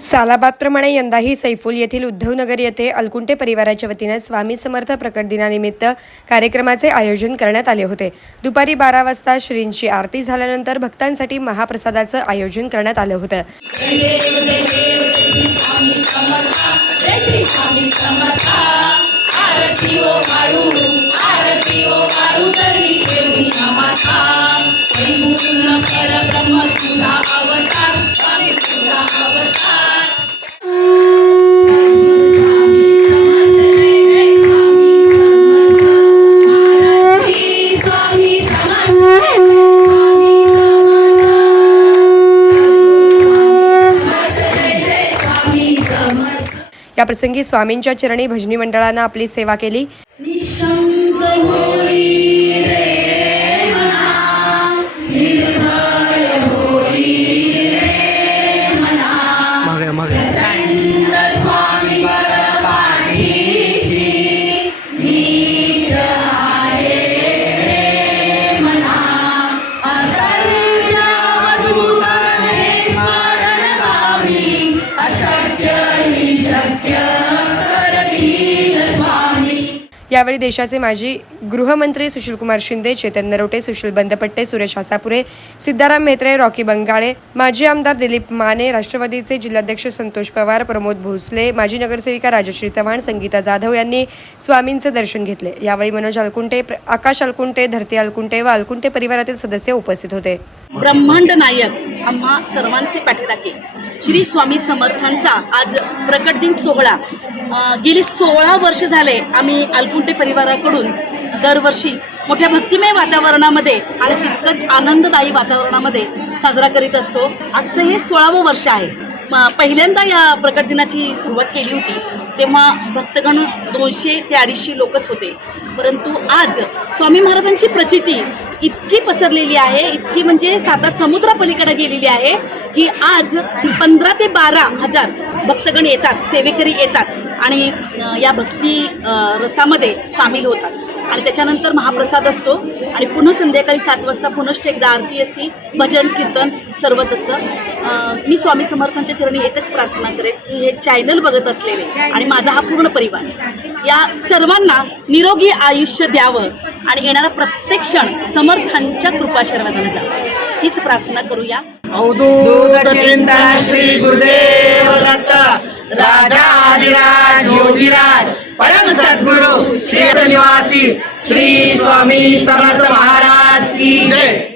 सालाबादप्रमाणे यंदाही सैफुल येथील उद्धवनगर येथे अलकुंटे परिवाराच्या वतीनं स्वामी समर्थ प्रकट दिनानिमित्त कार्यक्रमाचे आयोजन करण्यात आले होते. दुपारी बारा वाजता श्रींची आरती झाल्यानंतर भक्तांसाठी महाप्रसादाचं आयोजन करण्यात आलं होतं. याप्रसंगी स्वामींच्या चरणी भजनी मंडळानं आपली सेवा केली. यावेळी देशाचे माजी गृहमंत्री सुशीलकुमार शिंदे चेतन नरोटे सुशील बंदपट्टे सुरेश हासापुरे सिद्धाराम म्हेत्रे रॉकी बंगाळे माजी आमदार दिलीप माने राष्ट्रवादीचे जिल्हाध्यक्ष संतोष पवार प्रमोद भोसले माजी नगरसेविका राजश्री चव्हाण संगीता जाधव यांनी स्वामींचे दर्शन घेतले. यावेळी मनोज अलकुंटे आकाश अलकुंटे धरती अलकुंटे व अलकुंटे परिवारातील सदस्य उपस्थित होते. ब्रह्मांड नायक आम्हा सर्वांचे पाठीराखे. श्री स्वामी समर्थांचा आज प्रकट दिन सोहळा. गेली सोळा वर्ष झाले आम्ही आलकुंटे परिवाराकडून दरवर्षी मोठ्या भक्तिमय वातावरणामध्ये आणि तितकंच आनंददायी वातावरणामध्ये साजरा करीत असतो. आजचं हे सोळावं वर्ष आहे. म- पहिल्यांदा या प्रकट दिनाची सुरुवात केली होती तेव्हा भक्तगण दोनशे ते अडीचशे लोकच होते. परंतु आज स्वामी महाराजांची प्रचिती इतकी पसरलेली आहे इतकी म्हणजे साता समुद्रापलीकडे गेलेली आहे की आज पंधरा ते बारा हजार भक्तगण येतात सेवेकरी येतात आणि या भक्ती रसामध्ये सामील होतात. आणि त्याच्यानंतर महाप्रसाद असतो आणि पुन्हा संध्याकाळी सात वाजता पुनश्च एकदा आरती असती भजन कीर्तन सर्वच असतं. मी स्वामी समर्थांच्या चरणी एकच प्रार्थना करेन की हे चॅनल बघत असलेले आणि माझा हा पूर्ण परिवार या सर्वांना निरोगी आयुष्य द्यावं आणि येणारा प्रत्येक क्षण समर्थांच्या कृपाशीर्वादाने जावं. हीच प्रार्थना करूया. अवधूत श्री गुरुदेव राजा आदिराज योगीराज परम सद्गुरु श्री निवासी श्री स्वामी समर्थ महाराज की जय।